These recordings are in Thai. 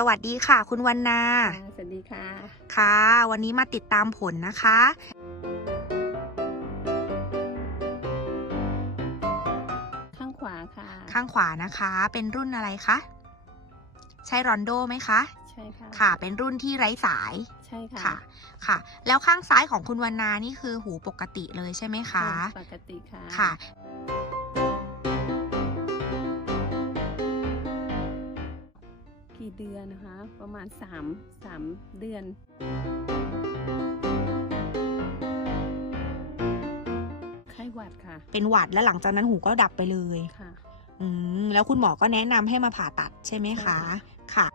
สวัสดีค่ะ คุณวันนาค่ะสวัสดีค่ะ ค่ะ วันนี้มาติดตามผลนะคะ ข้างขวาค่ะ ข้างขวานะคะ เป็นรุ่นอะไรคะ ใช่รอนโดไหมคะ ใช่ค่ะ ค่ะ เป็นรุ่นที่ไร้สาย ใช่ค่ะ ค่ะ ค่ะ แล้วข้างซ้ายของคุณวันนานี่คือหูปกติเลยใช่ไหมคะ ปกติค่ะ ค่ะ เดือนนะคะ ประมาณสามสามเดือน ไข้หวัดค่ะ เป็นหวัดแล้วหลังจากนั้นหูก็ดับไปเลยค่ะ อืมแล้วคุณหมอก็แนะนำให้มาผ่าตัดใช่ไหมคะใช่ค่ะ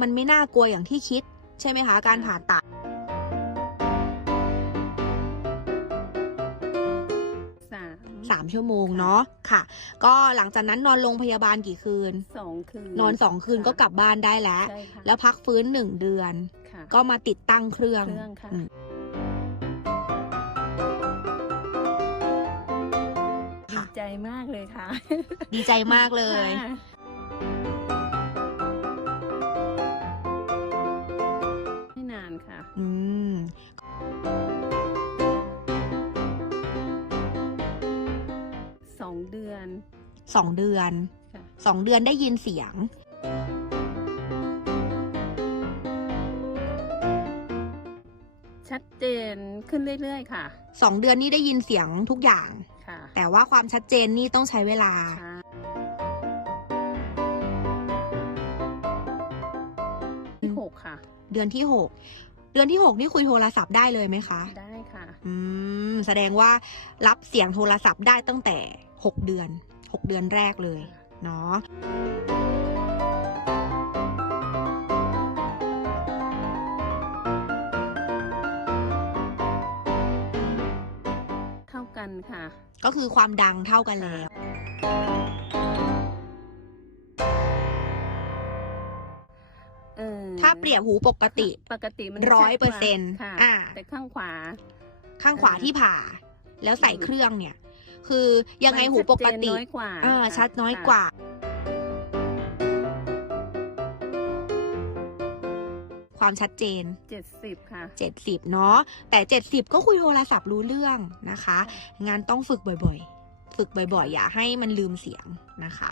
มันไม่น่ากลัวอย่างที่คิด ใช่ไหมคะ การผ่าตัด สามสามชั่วโมงเนาะค่ะ ก็หลังจากนั้นนอนโรงพยาบาลกี่คืนสองคืนนอนสองคืนก็กลับบ้านได้แล้วใช่ค่ะแล้วพักฟื้นหนึ่งเดือนค่ะก็มาติดตั้งเครื่องเครื่องค่ะอืมดีใจมากเลยค่ะ ดีใจมากเลย สองเดือนค่ะสองเดือนได้ยินเสียง ชัดเจนขึ้นเรื่อย ๆ ค่ะสองเดือนนี้ได้ยินเสียงทุกอย่างค่ะแต่ว่าความชัดเจนนี่ต้องใช้เวลาค่ะที่หกค่ะ เดือนที่หกเดือนที่หกนี่คุยโทรศัพท์ได้เลยไหมคะ ได้ค่ะ อืม แสดงว่ารับเสียงโทรศัพท์ได้ตั้งแต่หกเดือน หกเดือนแรกเลยเนาะเท่ากันค่ะ ก็คือความดังเท่ากันแล้วเออถ้าเปรียบหูปกติปกติมันร้อยชัดกเปอร์ว่าเซ็นต์ค่ะอ่าแต่ข้างขวา ข้างขวาอ่าที่ผ่า แล้วใส่อืมเครื่องเนี่ย คือยังไงมันหูปกติชัดเจนน้อยกว่าอ่าค่ะชัดน้อยค่ะกว่า ความชัดเจนเจ็ดสิบค่ะ 70 เนาะแต่ 70 ก็คุยโทรศัพท์รู้เรื่องนะคะ งานต้องฝึกบ่อยๆ ฝึกบ่อยๆ อย่าให้มันลืมเสียงนะคะ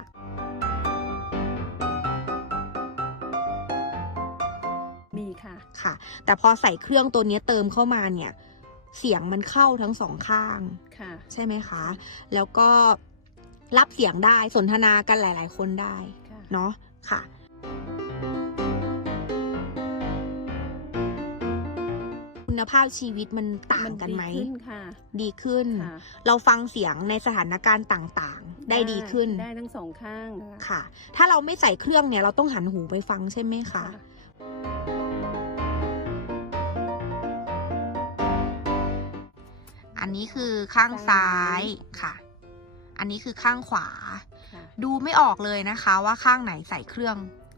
มีค่ะ ค่ะ แต่พอใส่เครื่องตัวเนี้ยเติมเข้ามาเนี่ย เสียงมันเข้าทั้งสองข้างค่ะใช่ไหมคะ แล้วก็รับเสียงได้สนทนากันหลาย ๆ คนได้ค่ะเนาะค่ะคุณภาพชีวิตมันต่างกันไหม ดีขึ้นค่ะดีขึ้นค่ะเราฟังเสียงในสถานการณ์ต่างๆ ได้ดีขึ้น ได้ทั้งสองข้าง ค่ะ ถ้าเราไม่ใส่เครื่องเนี่ยเราต้องหันหูไปฟังใช่ไหมคะ อันนี้คือข้างซ้ายค่ะ อันนี้คือข้างขวาค่ะดูไม่ออกเลยนะคะว่าข้างไหนใส่เครื่อง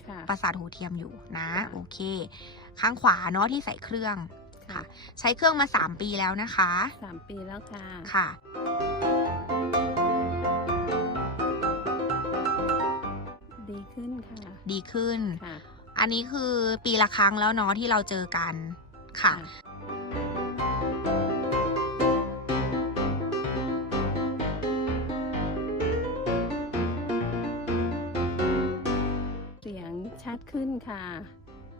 ค่ะประสาทหูเทียมอยู่นะค่ะโอเค ข้างขวาเนาะที่ใส่เครื่องค่ะ ใช้เครื่องมา3ปีแล้วนะคะสามปีแล้วค่ะค่ะดีขึ้นค่ะ ดีขึ้นค่ะอันนี้คือปีละครั้งแล้วเนาะที่เราเจอกันค่ะ ชัดขึ้นค่ะ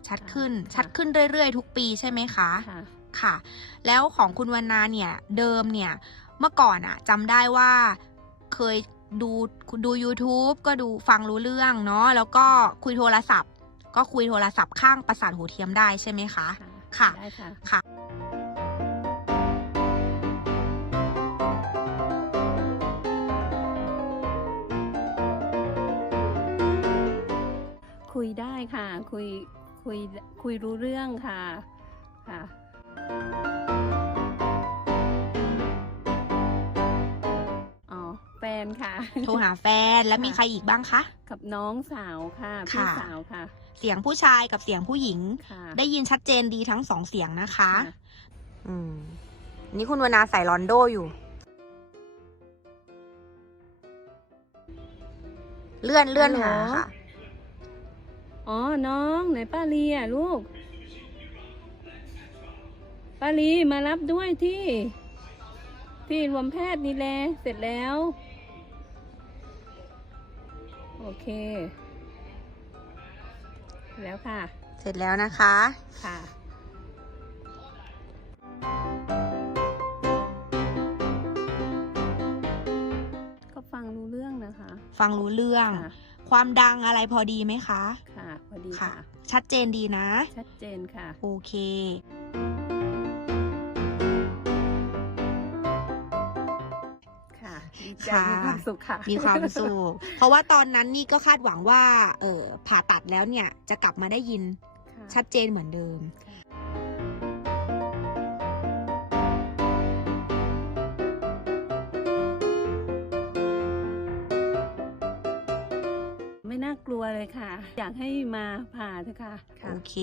ชัดขึ้นค่ะชัดขึ้นเรื่อยๆ ทุกปีใช่ไหมคะค่ะค่ะ แล้วของคุณวันนาเนี่ย เดิมเนี่ย เมื่อก่อนอะจำได้ว่าเคยดูดู YouTube ก็ดูฟังรู้เรื่องเนาะแล้วก็คุยโทรศัพท์ ก็คุยโทรศัพท์ข้างประสาทหูเทียมได้ใช่ไหมคะ ค่ะ ได้ค่ะค่ะ ได้ค่ะ คุยคุยคุยรู้เรื่องค่ะค่ะอ๋อแฟนค่ะ โทรหาแฟนแล้วมีใครอีกบ้างคะ กับน้องสาวค่ะค่ะพี่สาวค่ะ เสียงผู้ชายกับเสียงผู้หญิงค่ะได้ยินชัดเจนดีทั้งสองเสียงนะคะค่ะอืม นี่คุณวนาใส่ลอนโดอยู่ เลื่อนเลื่อนฮัลโหลหาค่ะ อ๋อ น้อง ไหนป้าลีอะลูก ป้าลีมารับด้วยที่ ที่รวมแพทย์นี่แหละเสร็จแล้ว โอเค แล้วค่ะ เสร็จแล้วนะคะ ค่ะก็ฟังรู้เรื่องนะคะ ฟังรู้เรื่องค่ะความดังอะไรพอดีไหมคะค่ะพอ ดีค่ะค่ะ ชัดเจนดีนะ ชัดเจนค่ะ โอเคค่ะดีใจค่ะมีความสุขค่ะ มีความสุข เพราะว่าตอนนั้นนี่ก็คาดหวังว่า เออผ่าตัดแล้วเนี่ยจะกลับมาได้ยินค่ะชัดเจนเหมือนเดิม เลยค่ะ อยากให้มาผ่าเถอะค่ะโอเค